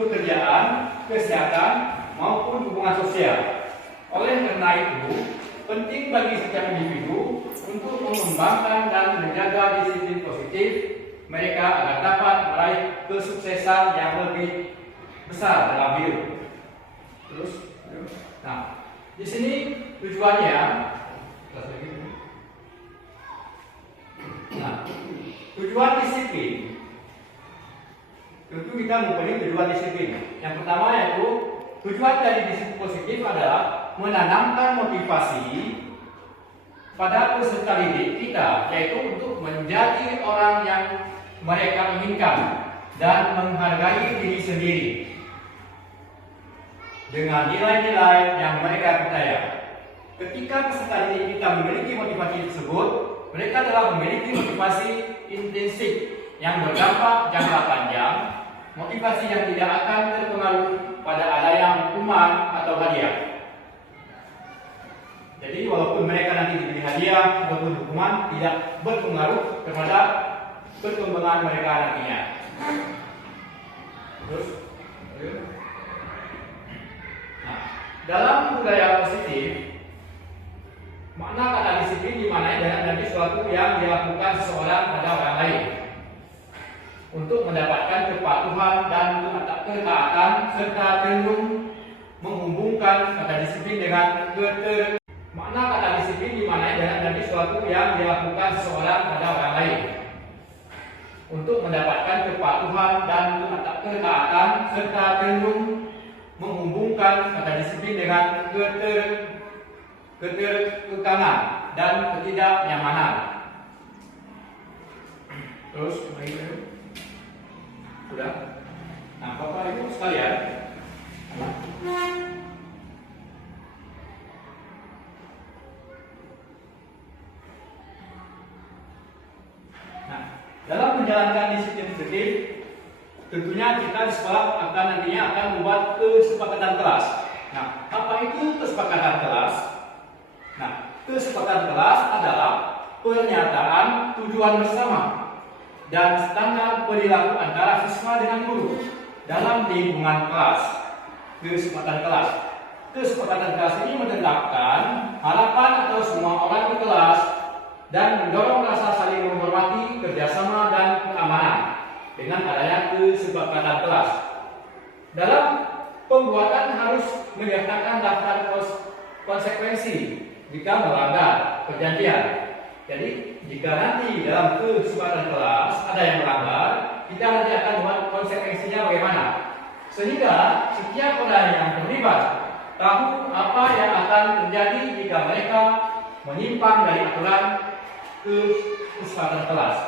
pekerjaan, kesehatan, maupun hubungan sosial. Oleh karena itu, penting bagi setiap individu untuk mengembangkan dan menjaga disiplin positif mereka agar dapat meraih kesuksesan yang lebih besar dalam hidup. Terus, nah, di sini tujuannya, nah, tujuan disiplin. Tentu kita mempunyai tujuan disiplin. Yang pertama yaitu tujuan dari disiplin positif adalah menanamkan motivasi pada peserta didik kita, yaitu untuk menjadi orang yang mereka inginkan dan menghargai diri sendiri dengan nilai-nilai yang mereka percaya. Ketika peserta didik kita memiliki motivasi tersebut, mereka telah memiliki motivasi intrinsik yang berdampak jangka panjang, motivasi yang tidak akan terpengaruh pada adanya hukuman atau hadiah. Jadi walaupun mereka nanti diberi hadiah ataupun hukuman, tidak berpengaruh terhadap perkembangan mereka nantinya. Terus, nah, dalam budaya positif, makna kata disiplin dimaknai dengan menjadi sesuatu yang dilakukan seseorang pada orang lain untuk mendapatkan kepatuhan dan ketaatan serta cenderung menghubungkan kata disiplin dengan makna kata disiplin dimaknai dengan menjadi sesuatu yang dilakukan seseorang pada orang lain untuk mendapatkan kepatuhan dan ketaatan serta cenderung menghubungkan kata disiplin dengan keterkekangan dan ketidaknyamanan. Terus, sudah. Nah, Bapak Ibu sekalian, nah, dalam menjalankan disiplin positif, tentunya kita di sekolah nantinya akan membuat kesepakatan kelas. Nah, apa itu kesepakatan kelas? Nah, kesepakatan kelas adalah pernyataan tujuan bersama dan standar perilaku antara siswa dengan guru dalam lingkungan kelas. Kesepakatan kelas ini menetapkan dan mendorong rasa saling menghormati, kerjasama, dan keamanan dengan adanya kesepakatan kelas. Dalam pembuatan harus menyertakan daftar konsekuensi jika melanggar perjanjian. Jadi, jika nanti dalam kesepakatan kelas ada yang melanggar, kita nanti akan buat konsekuensinya bagaimana. Sehingga setiap orang yang terlibat tahu apa yang akan terjadi jika mereka menyimpang dari aturan kesepakatan kelas.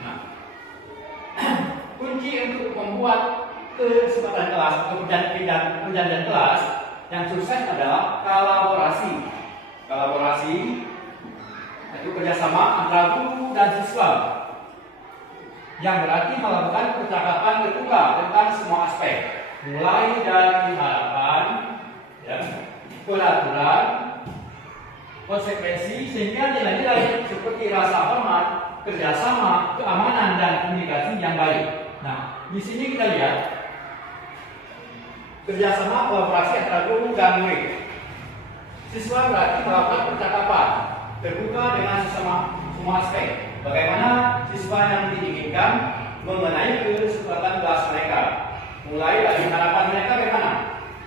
Nah, kunci untuk membuat kesepakatan kelas atau perjanjian kelas yang sukses adalah kolaborasi. Kolaborasi itu kerjasama antara guru dan siswa, yang berarti melakukan percakapan terbuka tentang semua aspek, mulai dari harapan, peraturan, konsekuensi, sehingga nilai-nilai seperti rasa hormat, kerjasama, keamanan, dan komunikasi yang baik. Nah, di sini kita lihat kerjasama kolaborasi antara guru dan murid. Siswa berarti melakukan percakapan terbuka dengan semua aspek. Bagaimana siswa yang diinginkan mengenai kesepakatan kelas mereka, mulai dari harapan mereka bagaimana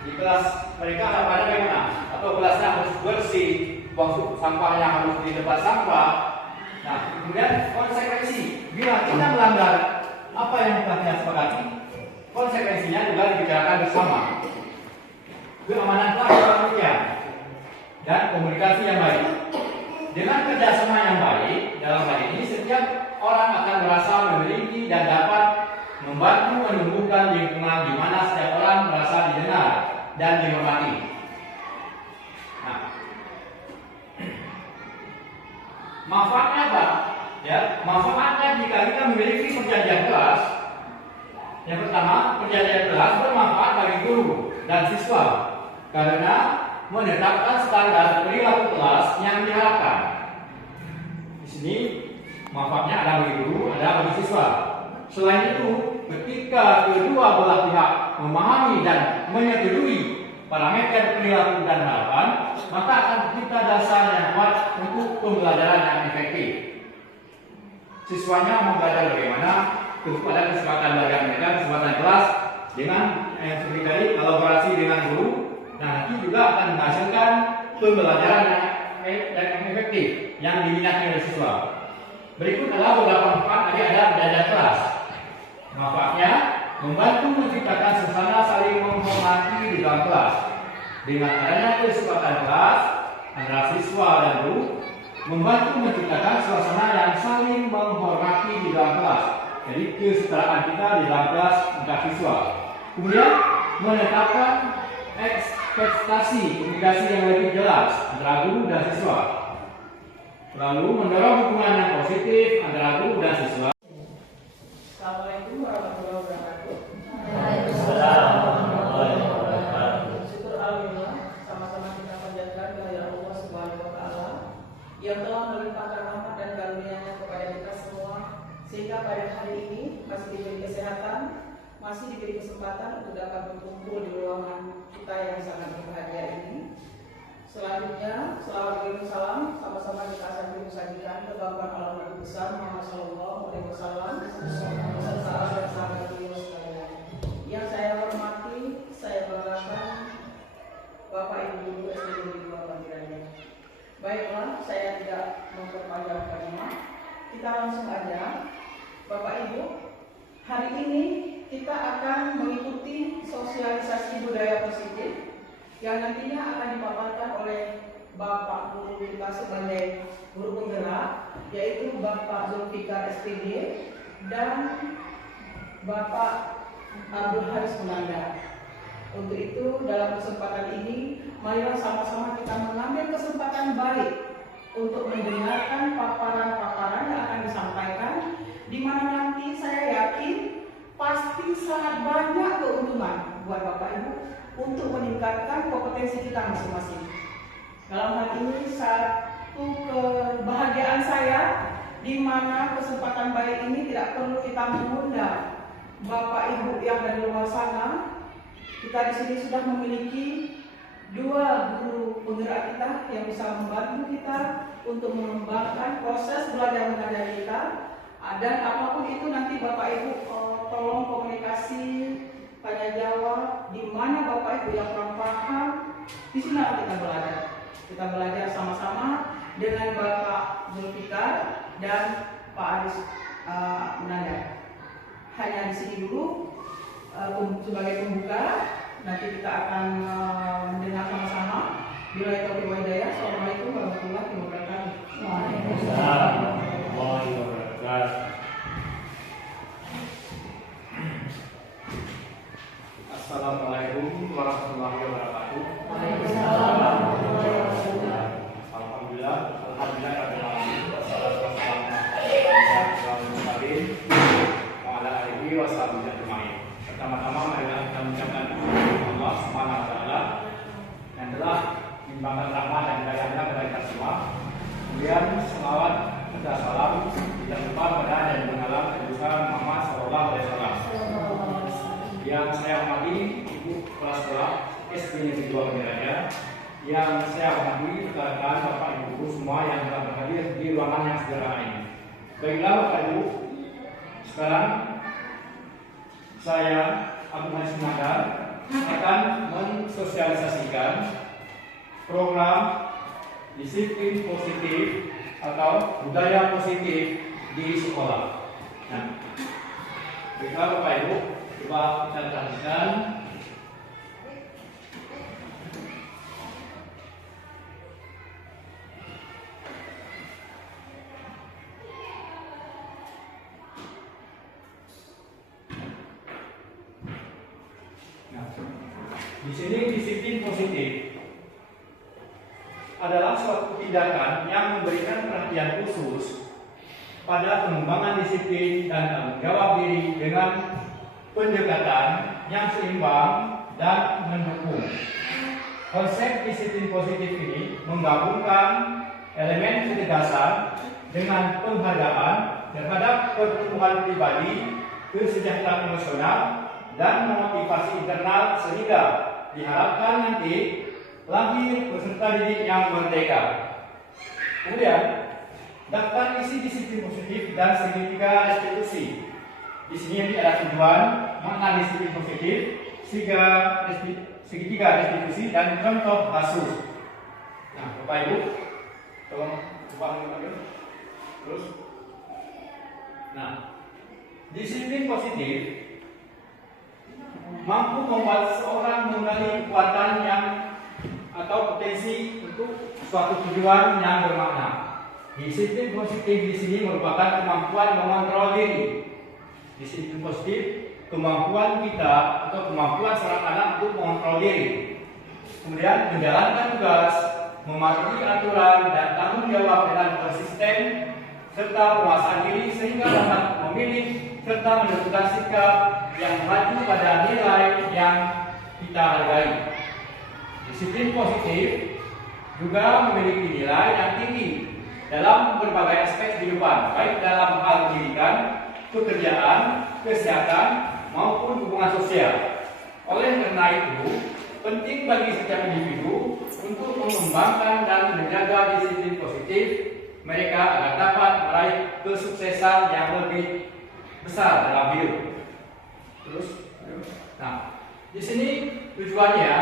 di kelas mereka, harapannya bagaimana, atau kelasnya harus bersih, buang sampahnya harus di tempat sampah. Nah, kemudian konsekuensi bila kita melanggar apa yang telah sepakati, konsekuensinya juga dibicarakan bersama. Keamanan kelas demikian, dan komunikasi yang baik. Dengan kerjasama yang baik dalam hal ini, setiap orang akan merasa memiliki dan dapat membantu menumbuhkan lingkungan di mana setiap orang merasa didengar dan dihormati. Nah, manfaatnya apa? Ya, manfaatnya jika kita memiliki perjanjian kelas. Yang pertama, perjanjian kelas bermanfaat bagi guru dan siswa karena menetapkan standar perilaku kelas yang diharapkan. Di sini manfaatnya ada bagi guru, ada bagi siswa. Selain itu, ketika kedua belah pihak memahami dan menyetujui parameter perilaku dan harapan, maka akan tercipta dasar yang kuat untuk pembelajaran yang efektif. Siswanya mau belajar bagaimana, tentu ada kesempatan belajar mereka, kesempatan kelas dengan seperti tadi kolaborasi dengan guru. Nah, nanti juga akan menghasilkan pembelajaran yang efektif yang diminati oleh siswa. Berikut adalah beberapa manfaat dari ada perjanjian kelas. Manfaatnya membantu menciptakan suasana saling menghormati di dalam kelas. Dengan adanya kesepakatan kelas antara siswa dan guru, membantu menciptakan suasana yang saling menghormati di dalam kelas. Jadi kesetaraan kita di dalam kelas antar siswa. Kemudian menetapkan ekspektasi komunikasi yang lebih jelas antara guru dan siswa. Lalu mendorong hubungan yang positif antara guru dan siswa. Assalamualaikum warahmatullahi wabarakatuh. Waalaikumsalam warahmatullahi wabarakatuh. Syukur alhamdulillah, sama-sama kita panjatkan kehadirat Allah Subhanahu wa taala yang telah melimpahkan rahmat dan karunia-Nya kepada kita semua, sehingga pada hari ini masih diberi kesehatan, masih diberi kesempatan untuk dapat berkumpul di ruangan kita yang sangat berbahagia ini. Selanjutnya, selawat dan salam sama-sama kita akan sajikan ke Bapak Allah Nabi besar Muhammad Sallallahu Alaihi Wasallam serta dan sahabat beliau sekalian. Yang saya hormati, saya banggakan Bapak Ibu Guru SD Negeri 2 Banjarnegara. Baiklah, saya tidak memperpanjang kalimat. Kita langsung aja, Bapak Ibu. Hari ini kita akan mengikuti sosialisasi budaya positif yang nantinya akan dipaparkan oleh Bapak Guru kita sebagai guru penggerak, yaitu Bapak Zulfikar SPD dan Bapak Abdul Haris Munanda. Untuk itu, dalam kesempatan ini, marilah sama-sama kita mengambil kesempatan baik untuk mendengarkan paparan-paparan yang akan disampaikan, di mana nanti saya yakin pasti sangat banyak keuntungan buat Bapak Ibu untuk meningkatkan kompetensi kita masing-masing. Dalam hal ini satu kebahagiaan saya, di mana kesempatan baik ini tidak perlu kita mengundang Bapak Ibu yang dari luar sana, kita di sini sudah memiliki 2 guru penggerak kita yang bisa membantu kita untuk mengembangkan proses belajar mengajar kita. Dan apapun itu nanti Bapak Ibu tolong komunikasi, tanya jawab, di mana Bapak Ibu yang kurang paham, di sini kita belajar. Kita belajar sama-sama dengan Bapak Zulfikar dan Pak Aris Munandar. Hanya di sini dulu sebagai pembuka. Nanti kita akan mendengar sama-sama. Bila itu hidayah. Assalamualaikum warahmatullahi wabarakatuh. Waalaikumsalam warahmatullahi wabarakatuh. Assalamualaikum warahmatullahi wabarakatuh. Waalaikumsalam warahmatullahi wabarakatuh. Alhamdulillah rabbil alamin. Wassalatu wassalamu ala mursalin wa ala alihi washabihi ajmain. Pertama-tama marilah kita mengucapkan Allah Subhanahu wa taala yang telah melimpahkan rahmat dan hidayah-Nya kepada kita semua. Kemudian selawat serta salam kita lupa kepada dan mengalah kebesaran Muhammad sallallahu alaihi wasallam. Yang saya hormati Ibu Kepala Sekolah SD Negeri 2 Penjaraja, yang saya hormati rekan-rekan Bapak Ibu guru semua yang telah berhadir di ruangan yang sederhana ini. Baiklah Bapak Ibu, sekarang saya Agung Aris Munandar akan mensosialisasikan program disiplin positif atau budaya positif di sekolah. Nah, baiklah Bapak Ibu, coba kita perhatikan. Nah, di sini disiplin positif adalah suatu tindakan yang memberikan perhatian khusus pada pengembangan disiplin dan tanggung jawab diri dengan pendekatan yang seimbang dan mendukung. Konsep disiplin positif ini menggabungkan elemen kecerdasan dengan penghargaan terhadap pertumbuhan pribadi, kesejahteraan emosional, dan memotivasi internal sehingga diharapkan nanti lahir peserta didik yang merdeka. Kemudian, daftar isi disiplin positif dan segitiga restitusi. Di sini ada tujuan, makna disiplin positif, segitiga restitusi, dan contoh kasus. Nah, Bapak Ibu, tolong coba lagi. Terus, nah, disiplin positif mampu membuat seorang mengenali kekuatan yang atau potensi untuk suatu tujuan yang bermakna. Disiplin positif di sini merupakan kemampuan mengontrol diri. Disiplin positif kemampuan kita atau kemampuan seorang anak untuk mengontrol diri. Kemudian menjalankan tugas, mematuhi aturan dan tanggung jawab dengan konsisten serta penguasaan diri sehingga dapat memilih serta menentukan sikap yang mengacu pada nilai yang kita hargai. Disiplin positif juga memiliki nilai yang tinggi dalam berbagai aspek kehidupan, baik dalam hal pendidikan, pekerjaan, kesehatan, maupun hubungan sosial. Oleh karena itu, penting bagi setiap individu untuk mengembangkan dan menjaga disiplin positif mereka agar dapat meraih kesuksesan yang lebih besar dalam hidup. Terus, nah, di sini tujuannya,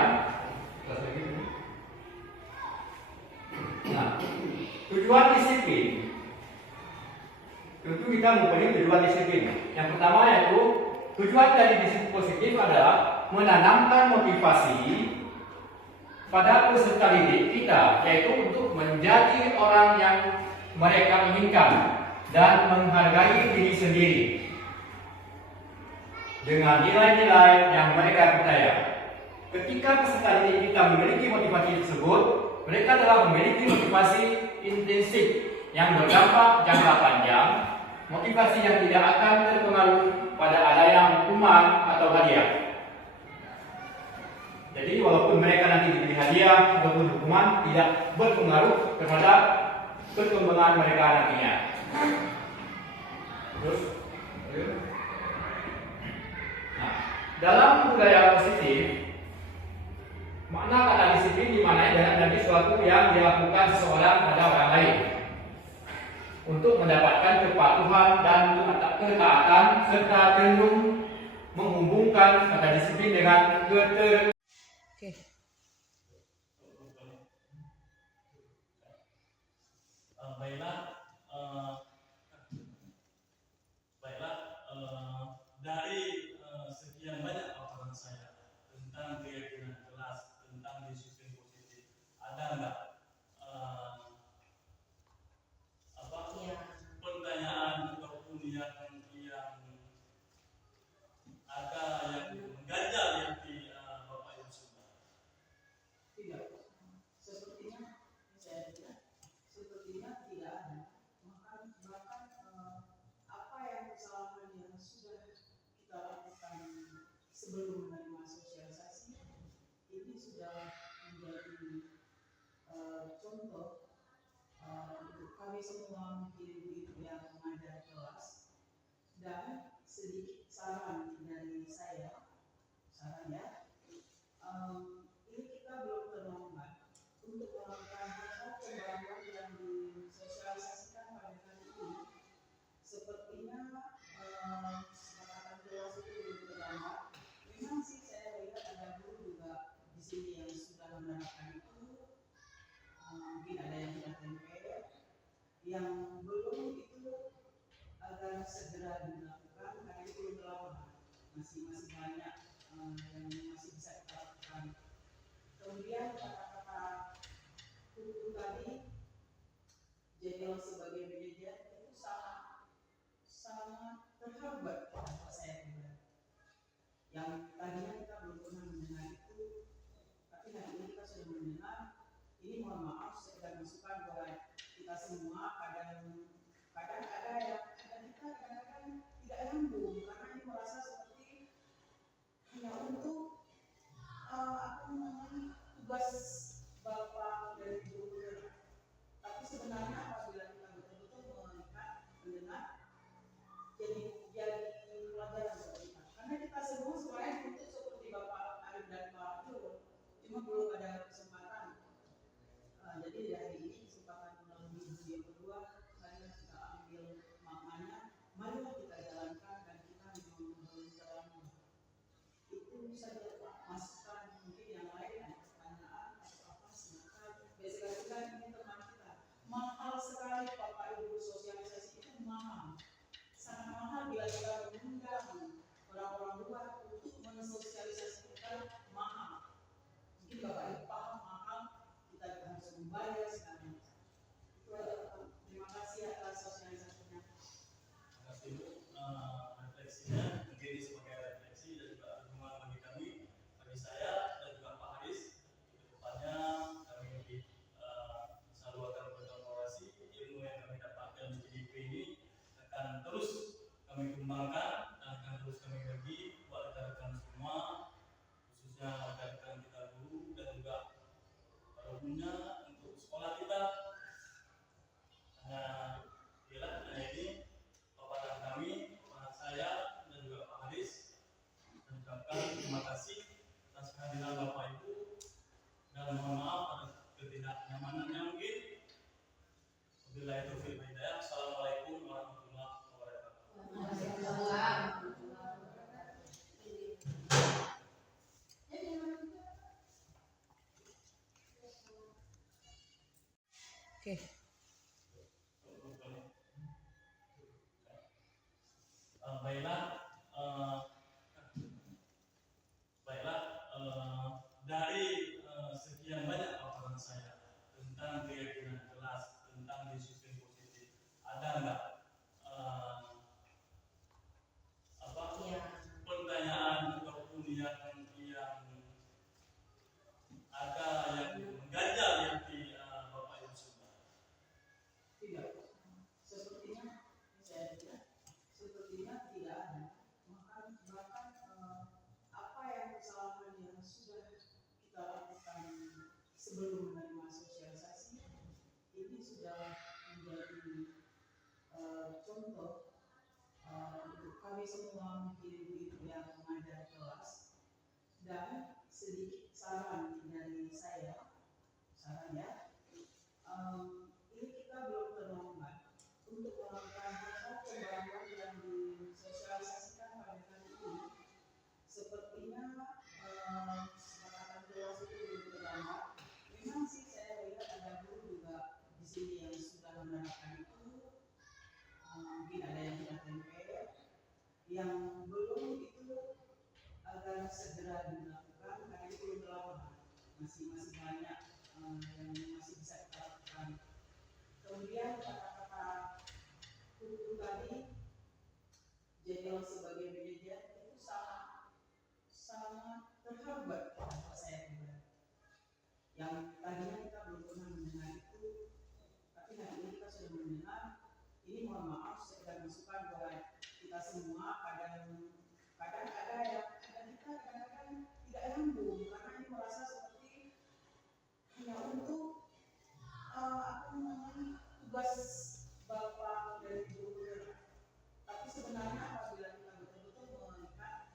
nah, tujuan disiplin. Tentu kita mempunyai tujuan disiplin. Yang pertama yaitu tujuan dari disiplin positif adalah menanamkan motivasi pada peserta didik kita, yaitu untuk menjadi orang yang mereka inginkan dan menghargai diri sendiri dengan nilai-nilai yang mereka percaya. Ketika peserta didik kita memiliki motivasi tersebut, mereka telah memiliki motivasi intensif yang berdampak jangka panjang, motivasi yang tidak akan terpengaruh pada adanya hukuman atau hadiah. Jadi walaupun mereka nanti diberi hadiah ataupun hukuman, tidak berpengaruh terhadap perkembangan mereka nantinya. Terus, Nah, dalam budaya positif, makna kata disiplin dimaknai dengan menjadi suatu yang dilakukan seseorang pada orang lain untuk mendapatkan kepatuhan dan ketaatan serta cenderung menghubungkan kata disiplin dengan Oke. Baiklah, dari sekian banyak paparan saya tentang keyakinan kelas, tentang disiplin positif, ada nggak pertanyaan ataupun yang ada yang mengganjal di hati Bapak Ibu semua? Tidak. Sepertinya tidak ada. Bahkan apa yang kesalahan yang sudah kita lakukan sebelum menerima sosialisasi ini sudah menjadi contoh untuk kami semua ibu-ibu yang mengajar kelas. Dan sedikit saran dari saya, ini kita belum terlambat untuk melakukan hal pembaruan yang disosialisasikan pada hari ini. Sepertinya kesepakatan kelas itu belum terlambat. Memang sih saya lihat ada guru juga di sini yang sudah menerapkan itu. Mungkin ada yang sudah tempe, yang belum itu agar segera dilakukan karena itu belum terlambat. Masih banyak yang masih bisa kita lakukan. Kemudian kata-kata Tutu tadi, Jenel sebagai manajer itu sangat terhambat pada saya pribadi. Yang tadinya kita belum pernah mendengar itu, tapi hari ini kita sudah mendengar. Ini mohon maaf sekedar masukan buat kita semua. Kadang ada yang kita kadang-kadang tidak nyambung karena ini merasa seperti hanya untuk tugas Bapak dari guru. Tapi sebenarnya apabila kita betul-betul melihat, mendengar, jadi pelajaran buat kita. Karena kita semua sebenarnya untuk seperti Bapak Arif dan Pak Jul, cuma belum ada kesempatan. Jadi dari ini kesempatan melalui video yang kedua, saya kita ambil maknanya, marilah kita jalankan dan kita membangun terang. Itu saja Pak, masukan mungkin yang lain ada pertanyaan atau apa silakan. Biasanya ini teman kita mahal sekali Bapak Ibu sosialisasi itu mahal, sangat mahal bila kita mengundang orang-orang luar untuk mensosialisasikan mahal. Mungkin Bapak Ibu paham mahal, kita harus membayar segala macam. Itu adalah terima kasih atas sosialisasinya. Terima kasih Bu. Refleksinya mungkin ini sebagai refleksi dan juga dukungan bagi kami, bagi saya dan juga Pak Haris. Kedepannya kami selalu akan berkolaborasi. Ilmu yang kami dapatkan di GDP ini akan terus kami kembangkan dan akan terus kami bagi buat rekan-rekan semua, khususnya rekan-rekan kita guru dan juga pada umumnya untuk sekolah kita. Hanya ini paparan kami, paparan saya dan juga Pak Haris. Dan ucapkan terima kasih atas kehadiran Bapak Ibu dan mohon maaf atas ketidaknyamanannya mungkin. Wabillahi taufiq wal hidayah. Assalamualaikum warahmatullahi wabarakatuh. Oke. Dari sekian banyak paparan saya tentang keyakinan kelas, tentang disiplin positif, ada nggak pertanyaan ataupun yang ada yang mengganjal di hati Bapak Ibu semua? Tidak. Sepertinya tidak ada. Bahkan apa yang kesalahan yang sudah kita lakukan sebelum menerima sosialisasi ini sudah menjadi contoh untuk kami semua ibu-ibu yang mengajar Dan sedikit saran dari saya, saran ya, ini kita belum terlambat untuk melakukan hal pembaruan yang disosialisasikan pada hari ini. Sepertinya kesepakatan kelas itu belum terlambat. Memang sih saya lihat ada guru juga di sini yang sudah menerapkan itu. Mungkin ada yang sudah tempe, yang belum itu agar segera dilakukan karena itu belum terlambat. Masih banyak yang masih bisa kita lakukan. Kemudian kata-kata Tutu tadi, jadi sebagai manajer itu sangat terhambat kata saya pribadi. Yang tadinya kita belum pernah mendengar itu, tapi hari ini kita sudah mendengar. Ini mohon maaf sekedar masukan buat kita semua. Kadang ada yang kita kadang-kadang tidak nyambung karena ini merasa seperti hanya untuk tugas bapak dari guru. Tapi sebenarnya apabila kita betul-betul mendengar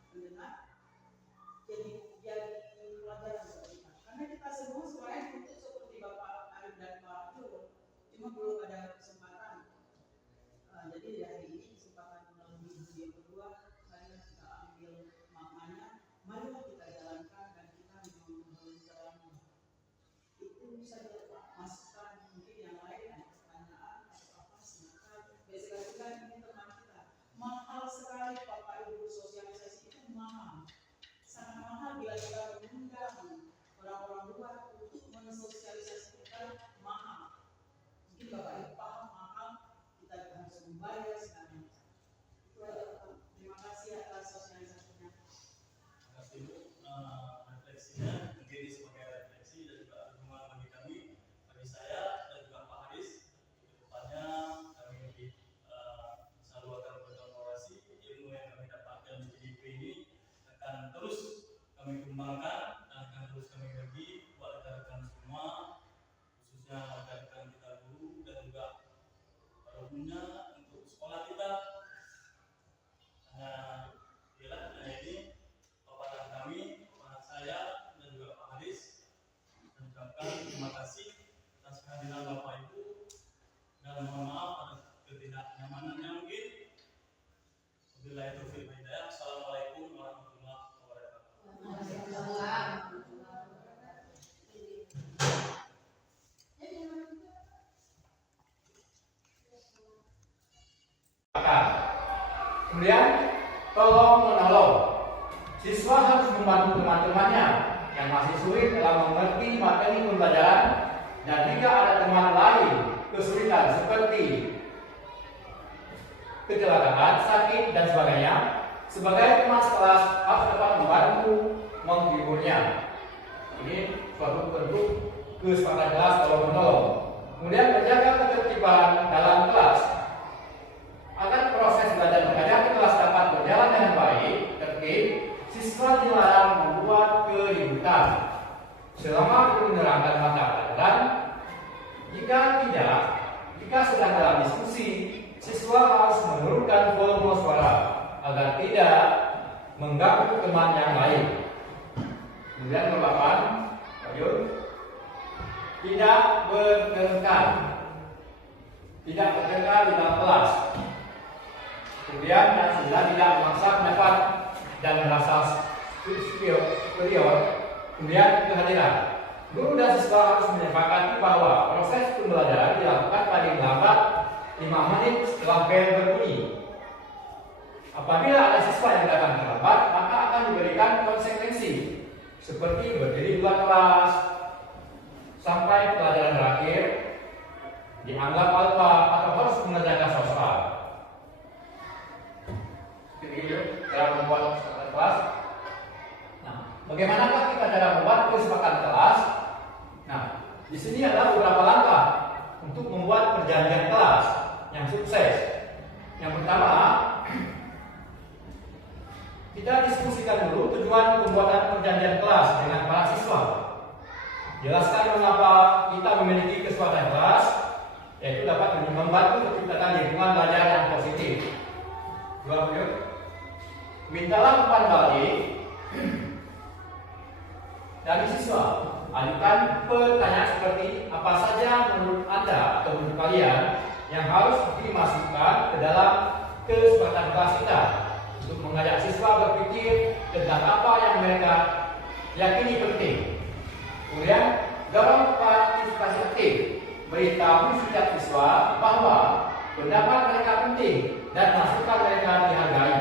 jadi pelajaran buat kita. Karena kita semua sebenarnya dituntut seperti Bapak Arif dan Pak Jul, cuma belum ada kesempatan. Jadi dari ini kesempatan melalui video yang kedua, saya kita ambil maknanya, marilah kita jalankan dan kita memang berjalan. Itu saja Pak, masukan mungkin yang lain ada pertanyaan atau apa silakan. Biasanya ini teman kita mahal sekali Bapak Ibu sosialisasi itu mahal, sangat mahal bila kita mengundang orang-orang luar untuk mensosialisasikan mahal. Mungkin Bapak Ibu paham mahal, kita harus membayar sekarang. Itu adalah terima kasih atas sosialisasinya. Terima kasih Bu. Refleksinya mungkin sebagai refleksi dan juga dukungan bagi kami, bagi saya dan juga Pak Haris. Kedepannya kami lebih selalu akan berkolaborasi. Ilmu yang kami dapatkan di GDP ini akan terus kami kembangkan dan akan terus kami bagi buat rekan-rekan semua, khususnya rekan-rekan kita guru dan juga para umumnya untuk sekolah kita. Hanya ini paparan kami, paparan saya dan juga Pak Haris. Mengucapkan terima kasih atas kehadiran Bapak Ibu dan mohon maaf atas ketidaknyamanannya mungkin. Wabillahi taufiq wal hidayah. Assalamualaikum warahmatullahi wabarakatuh. Kemudian tolong menolong. Siswa harus membantu teman-temannya yang masih sulit dalam mengerti materi pembelajaran, dan jika ada teman lain kesulitan seperti kecelakaan, sakit dan sebagainya, sebagai teman sekelas harus dapat membantu menghiburnya. Ini suatu bentuk kesepakatan kelas tolong menolong. Kemudian menjaga ketertiban dalam kelas agar proses belajar mengajar di kelas dapat berjalan dengan baik, tertib. Siswa dilarang membuat keributan selama menerangkan mata pelajaran. Jika sedang dalam diskusi, siswa harus menurunkan volume suara agar tidak mengganggu teman yang lain. Kemudian nomor 8, Pak Yul, tidak bertengkar di dalam kelas. Kemudian yang sudah tidak memaksa pendapat dan merasa superior. Kemudian kehadiran. Guru dan siswa harus menyepakati bahwa proses pembelajaran dilakukan paling lambat 5 menit setelah bel berbunyi. Apabila ada siswa yang datang terlambat, maka akan diberikan konsekuensi seperti berdiri di luar kelas sampai pelajaran berakhir, dianggap alfa atau harus mengerjakan sosal. Jadi cara membuat kesepakatan kelas. Nah, bagaimanakah kita cara membuat kesepakatan kelas? Nah, di sini adalah beberapa langkah untuk membuat perjanjian kelas yang sukses. Yang pertama, kita diskusikan dulu tujuan pembuatan perjanjian kelas dengan para siswa. Jelaskan mengapa kita memiliki kesepakatan kelas, yaitu dapat membantu menciptakan lingkungan belajar yang positif. 20. Mintalah umpan balik dari siswa. Ajukan pertanyaan seperti apa saja menurut Anda atau menurut kalian yang harus dimasukkan ke dalam kesepakatan kelas kita untuk mengajak siswa berpikir tentang apa yang mereka yakini penting. Kemudian, dorong partisipasi aktif. Beritahu setiap siswa bahwa pendapat mereka penting dan masukan mereka dihargai.